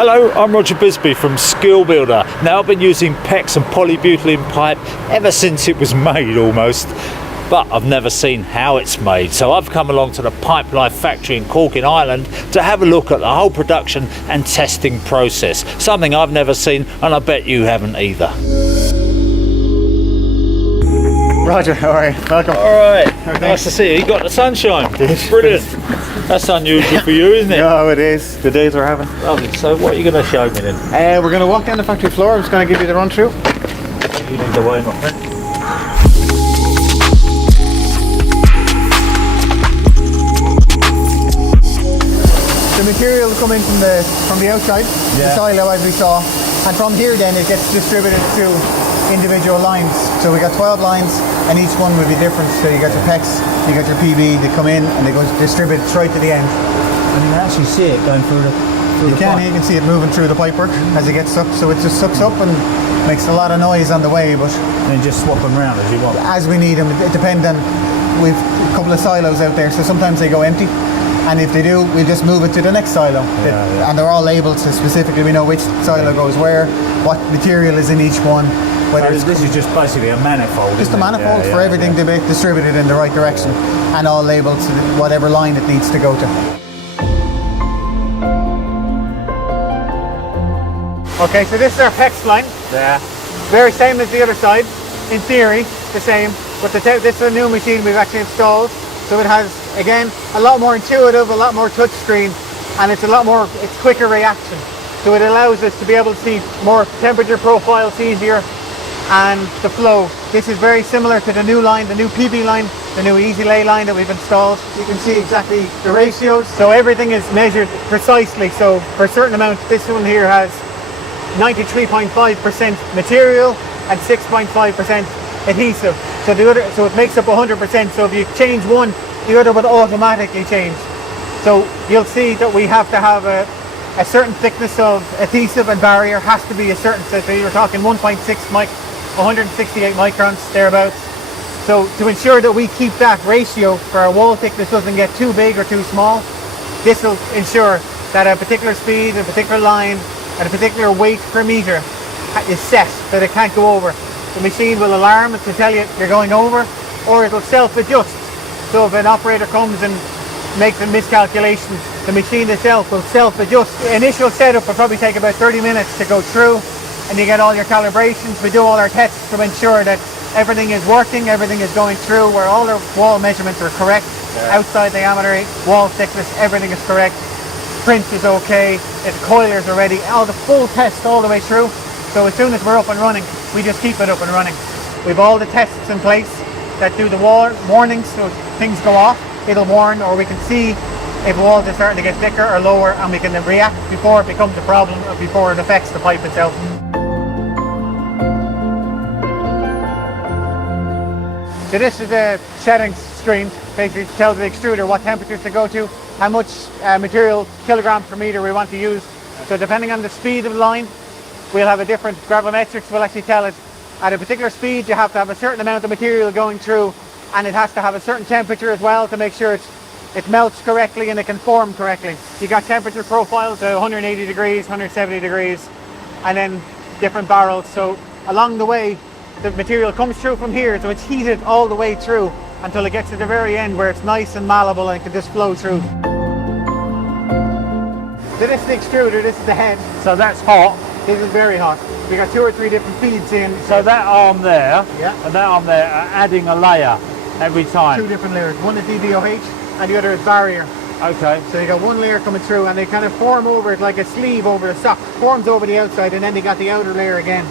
Hello, I'm Roger Bisbee from Skill Builder. Now, I've been using PEX and polybutylene pipe ever since it was made almost, but I've never seen how it's made. So I've come along to the Pipelife factory in Cork in Ireland to have a look at the whole production and testing process. Something I've never seen, and I bet you haven't either. Roger, how are you? Welcome. Alright, nice to see you. You got the sunshine. Brilliant. That's unusual for you, isn't it? No, it is. The days we're having. Lovely. So what are you going to show me then? We're going to walk down the factory floor. I'm just going to give you the run through. You need the way, my friend. The material will come in from the outside, the silo as we saw, and from here then it gets distributed to individual lines. So we got 12 lines and each one will be different. So you got your PEX, you got your PB, they come in and they go distribute straight to the end. And you can actually see it going through the pipe. You can see it moving through the pipework as it gets sucked. So it just sucks up and makes a lot of noise on the way, but then just swap them around as you want. As we need them, it depends on, we've a couple of silos out there, so sometimes they go empty. And if they do, we'll just move it to the next silo. And they're all labelled, so specifically we know which silo goes where, what material is in each one. So this is just basically a manifold. Just a manifold for everything to be distributed in the right direction and all labelled to whatever line it needs to go to. Okay, so this is our PEX line. Yeah. Very same as the other side. In theory, the same. But this is a new machine we've actually installed. So it has, again, a lot more intuitive, a lot more touch screen, and it's quicker reaction. So it allows us to be able to see more temperature profiles easier and the flow. This is very similar to the new line, the new PB line, the new Easy Lay line that we've installed. You can see exactly the ratios. So everything is measured precisely. So for a certain amount, this one here has 93.5% material and 6.5% adhesive. So it makes up 100%. So if you change one, the other would automatically change. So you'll see that we have to have a certain thickness of adhesive and barrier has to be a certain, so you're talking 1.6 168 microns, thereabouts. So to ensure that we keep that ratio for our wall thickness doesn't get too big or too small, this will ensure that a particular speed, a particular line, and a particular weight per meter is set, that it can't go over. The machine will alarm to tell you you're going over, or it will self-adjust. So if an operator comes and makes a miscalculation, the machine itself will self-adjust. The initial setup will probably take about 30 minutes to go through, and you get all your calibrations. We do all our tests to ensure that everything is working, everything is going through, where all our wall measurements are correct. Outside diameter, wall thickness, everything is correct. Print is okay, the coilers are ready, all the full test all the way through. So as soon as we're up and running, we just keep it up and running. We've all the tests in place that do the warnings, so if things go off, it'll warn, or we can see if walls are starting to get thicker or lower, and we can then react before it becomes a problem or before it affects the pipe itself. So this is a setting screen, basically tells the extruder what temperatures to go to, how much material, kilograms per meter we want to use. So depending on the speed of the line, we'll have a different gravimetrics will actually tell it. At a particular speed, you have to have a certain amount of material going through, and it has to have a certain temperature as well to make sure it melts correctly and it can form correctly. You got temperature profiles, 180 degrees, 170 degrees, and then different barrels. So along the way, the material comes through from here, so it's heated all the way through until it gets to the very end where it's nice and malleable and it can just flow through. So this is the extruder, this is the head. So that's hot. This is very hot. We got 2 or 3 different feeds in. So that arm there and that arm there are adding a layer every time. 2 different layers. One is DBOH and the other is barrier. Okay. So you got one layer coming through and they kind of form over it like a sleeve over the sock. Forms over the outside, and then they got the outer layer again.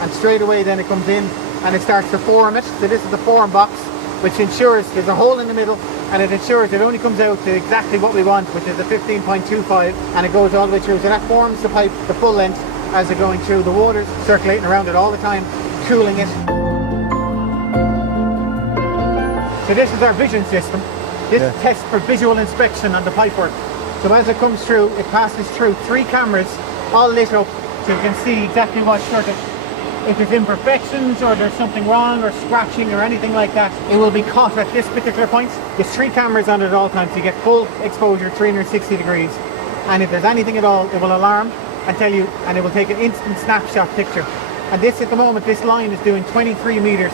And straight away then it comes in and it starts to form it. So this is the form box, which ensures there's a hole in the middle, and it ensures it only comes out to exactly what we want, which is the 15.25, and it goes all the way through. So that forms the pipe the full length as it's going through. The water's circulating around it all the time, cooling it. So this is our vision system. This tests for visual inspection on the pipework. So as it comes through, it passes through 3 cameras, all lit up, so you can see exactly what sort of, if there's imperfections or there's something wrong or scratching or anything like that, it will be caught at this particular point. There's 3 cameras on it at all times, so you get full exposure, 360 degrees. And if there's anything at all, it will alarm. and tell you, and it will take an instant snapshot picture. And this at the moment, this line is doing 23 meters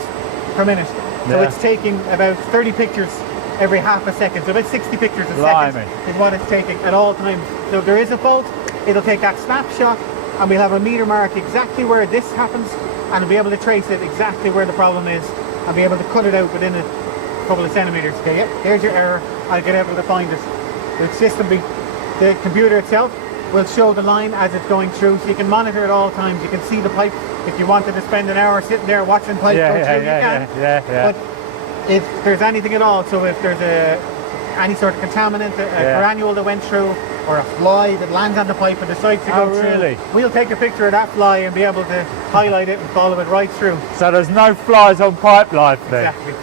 per minute. So Yeah. it's taking about 30 pictures every half a second. So about 60 pictures a Blimey. second is what it's taking at all times. So if there is a fault, it'll take that snapshot and we'll have a meter mark exactly where this happens and we'll be able to trace it exactly where the problem is and be able to cut it out within a couple of centimeters. Okay, yeah, there's your error. I'll get able to find it. The computer itself will show the line as it's going through, so you can monitor at all times. You can see the pipe. If you wanted to spend an hour sitting there watching pipe go through, you can. But if there's anything at all, so if there's any sort of contaminant, a granule that went through, or a fly that lands on the pipe and decides to go through, we'll take a picture of that fly and be able to highlight it and follow it right through. So there's no flies on Pipelife then? Exactly.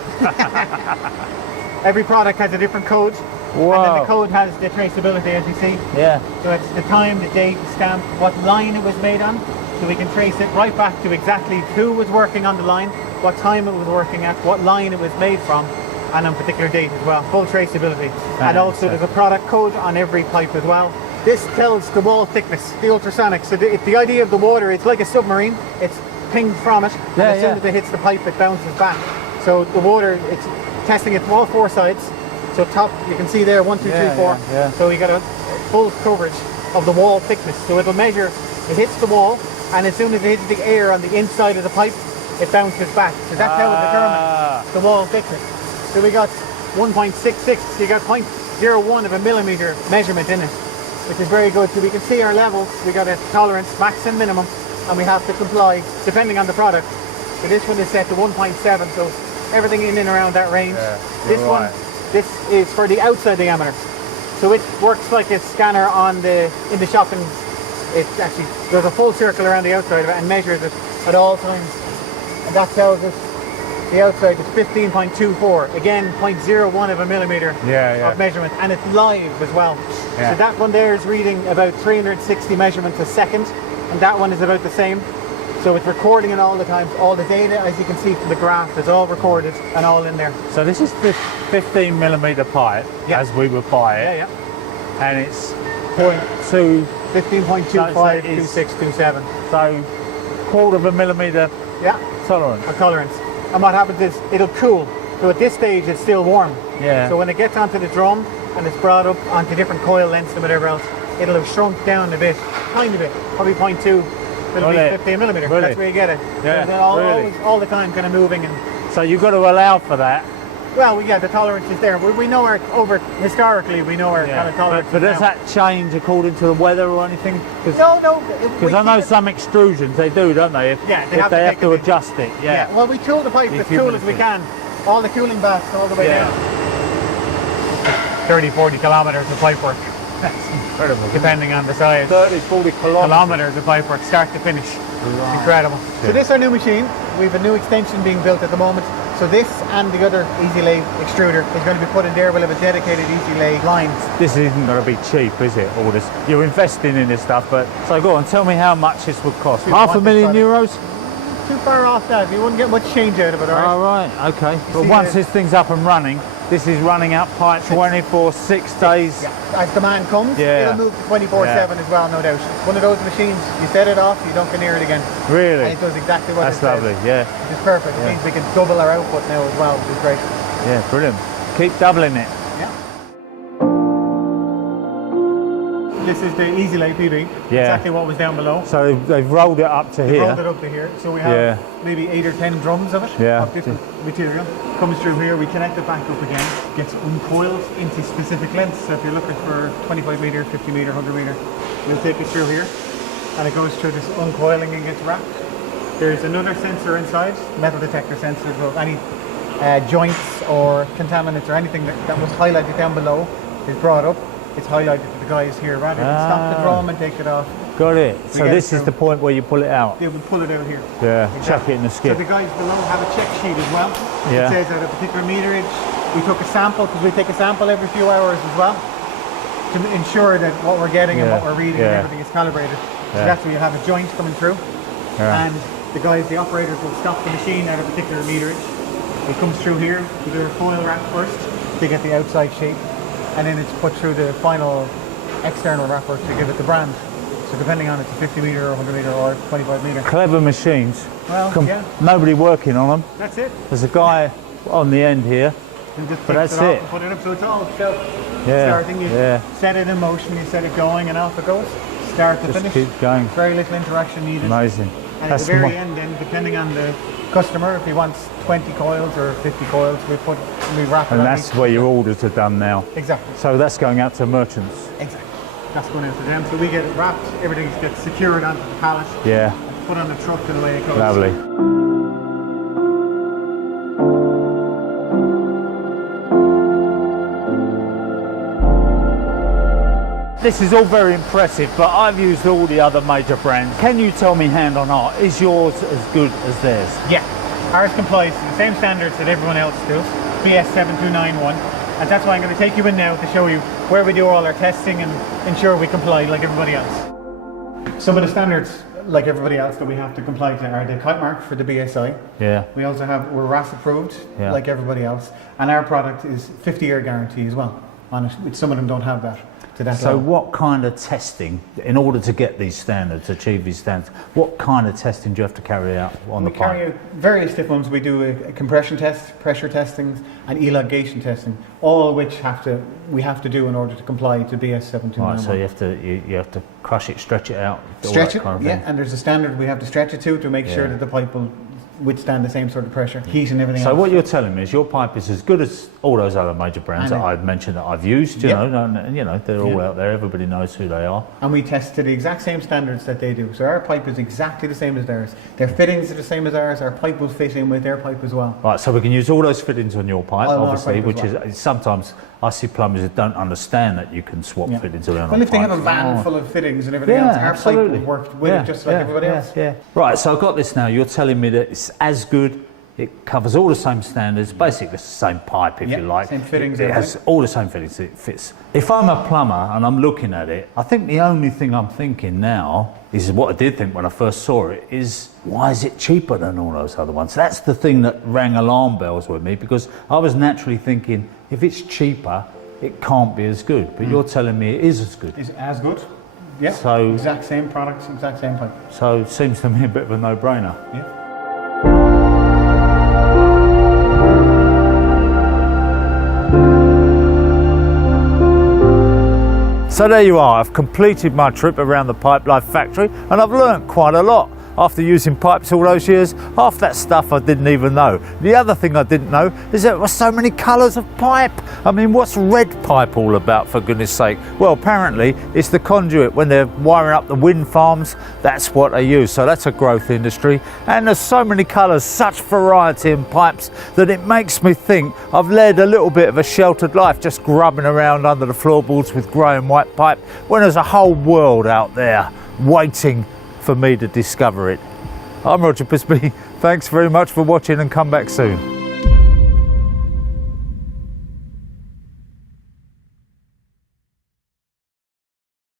Every product has a different code. Whoa. And then the code has the traceability, as you see. Yeah. So it's the time, the date, the stamp, what line it was made on. So we can trace it right back to exactly who was working on the line, what time it was working at, what line it was made from, and on a particular date as well. Full traceability. And also there's a product code on every pipe as well. This tells the wall thickness, the ultrasonic. So the idea of the water, it's like a submarine. It's pinged from it, and as soon as it hits the pipe, it bounces back. So the water, it's testing it from all four sides. So top, you can see there, 1, 2, 3, 4. So you got a full coverage of the wall thickness. So it'll measure, it hits the wall, and as soon as it hits the air on the inside of the pipe, it bounces back. So that's how it determines the wall thickness. So we got 1.66, so you got 0.01 of a millimeter measurement in it, which is very good. So we can see our levels. We got a tolerance, max and minimum, and we have to comply depending on the product. So this one is set to 1.7, so everything in and around that range. This is for the outside diameter. So it works like a scanner in the shop, and it actually does a full circle around the outside of it and measures it at all times. And that tells us the outside is 15.24. Again, 0.01 of a millimeter of measurement, and it's live as well. So that one there is reading about 360 measurements a second, and that one is about the same. So it's recording it all the time. All the data, as you can see from the graph, is all recorded and all in there. So this is 15 millimeter pipe, as we would buy it. And it's 15.25, 26, 27. So quarter of a millimeter tolerance. A tolerance. And what happens is it'll cool. So at this stage it's still warm. So when it gets onto the drum and it's brought up onto different coil lengths and whatever else, it'll have shrunk down a bit, tiny bit, probably 0.2. It'll be 15 millimeter. That's where you get it. All the time kind of moving. And so you've got to allow for that. Well, the tolerance is there. We know historically, we know our kind of tolerance. But does that change according to the weather or anything? No. Because I know some extrusions, they do, don't they? If they have to adjust it. Well, we cool the pipe as cool as we can. All the cooling baths all the way down. 30, 40 kilometers of pipe work. That's incredible. Depending on the size. 30, 40 kilometers of pipe work, start to finish. Right. Incredible. So this is our new machine. We have a new extension being built at the moment. So this and the other Easy Lay extruder is going to be put in there. We'll have a dedicated Easy Lay line. This isn't going to be cheap, is it? All this. You're investing in this stuff, but so go on, tell me how much this would cost. €500,000? Too far off that. You wouldn't get much change out of it, alright? All right, okay. But once this thing's up and running, this is running out pipe 24, 6 days. As demand comes, it'll move to 24/7 as well, no doubt. One of those machines, you set it off, you don't go near it again. Really? And it does exactly what it says. That's lovely, It's perfect. It means we can double our output now as well, which is great. Yeah, brilliant. Keep doubling it. This is the Easy Lay PB. Exactly what was down below. So they've rolled it up to here. Rolled it up to here. So we have maybe 8 or 10 drums of it, of different material. Comes through here, we connect it back up again, gets uncoiled into specific lengths. So if you're looking for 25 meter, 50 meter, 100 meter, we'll take it through here. And it goes through this uncoiling and gets wrapped. There's another sensor inside, metal detector sensor, so any joints or contaminants or anything that was highlighted down below is brought up. It's highlighted to the guys here rather than stop the drum and take it off. Got it. So this is the point where you pull it out. Yeah, we pull it out here. Chuck it in the skip. So the guys below have a check sheet as well. It says at a particular meterage. We took a sample because we take a sample every few hours as well to ensure that what we're getting and what we're reading and everything is calibrated. So that's where you have a joint coming through, and the guys, the operators, will stop the machine at a particular meterage. It comes through here. We do a foil wrap first to get the outside shape, and then it's put through the final external wrapper to give it the brand. So depending on it's a 50 metre, 100 metre or 25 metre. Clever machines. Well, yeah. Nobody working on them. That's it. There's a guy on the end here. And just But takes that's off it. and put it up, so it's all self Yeah, starting. You yeah. set it in motion, you set it going, and off it goes. Start to Just finish. keep going. Very little interaction needed. Amazing. And at the very end, then, depending on the customer, if he wants 20 coils or 50 coils, we wrap it. And on that's each. where your orders are done now. Exactly. So that's going out to merchants. Exactly. That's going out to them. So we get it wrapped, everything gets secured onto the pallet, Yeah, put on the truck, and away it goes. lovely. This is all very impressive, but I've used all the other major brands. Can you tell me, hand on heart, is yours as good as theirs? Yeah. Ours complies to the same standards that everyone else does, BS 7291. And that's why I'm going to take you in now to show you where we do all our testing and ensure we comply like everybody else. Some of the standards, like everybody else, that we have to comply to are the kite mark for the BSI. Yeah. We also have, we're RAS approved, Yeah. like everybody else. And our product is 50-year guarantee as well on it, which some of them don't have that. To that So level. what kind of testing, in order to get these standards, achieve these standards, what kind of testing do you have to carry out on the We carry pipe? out various different ones. We do a compression test, pressure testings, and elongation testing, all of which we have to do in order to comply to BS 7291. Right, so you have to crush it, stretch it out, all Stretch that it, kind of yeah, thing. and there's a standard we have to stretch it to make sure Yeah. that the pipe will withstand the same sort of pressure, heat and everything So else. what you're telling me is your pipe is as good as all those other major brands And that I've mentioned that I've used, you Yep. know, and, you know, they're all Yeah. out there, everybody knows who they are. And we test to the exact same standards that they do. So our pipe is exactly the same as theirs. Their fittings are the same as ours. Our pipe will fit in with their pipe as well. Right, so we can use all those fittings on your pipe, On our obviously, pipe as which well. is sometimes I see plumbers that don't understand that you can swap Yeah. fittings around Well, on if they have a pipes. van Oh. full of fittings and everything Yeah, else, our absolutely. pipe will work with it just like everybody else. Yeah. Right, so I've got this now. You're telling me that it's as good. It covers all the same standards, basically it's the same pipe if Yeah, you like. same fittings, It has all the same fittings, it fits. If I'm a plumber and I'm looking at it, I think the only thing I'm thinking now is what I did think when I first saw it is, why is it cheaper than all those other ones? That's the thing that rang alarm bells with me, because I was naturally thinking, if it's cheaper, it can't be as good. But you're telling me it is as good. Is as good. Yeah. So- exact same products, exact same pipe. So it seems to me a bit of a no-brainer. Yeah. So there you are, I've completed my trip around the Pipelife factory and I've learnt quite a lot. After using pipes all those years, half that stuff I didn't even know. The other thing I didn't know is there were so many colours of pipe. I mean, what's red pipe all about, for goodness sake? Well, apparently it's the conduit when they're wiring up the wind farms, that's what they use. So that's a growth industry. And there's so many colours, such variety in pipes, that it makes me think I've led a little bit of a sheltered life, just grubbing around under the floorboards with grey and white pipe, when there's a whole world out there waiting for me to discover it. I'm Roger Pisby. Thanks very much for watching and come back soon.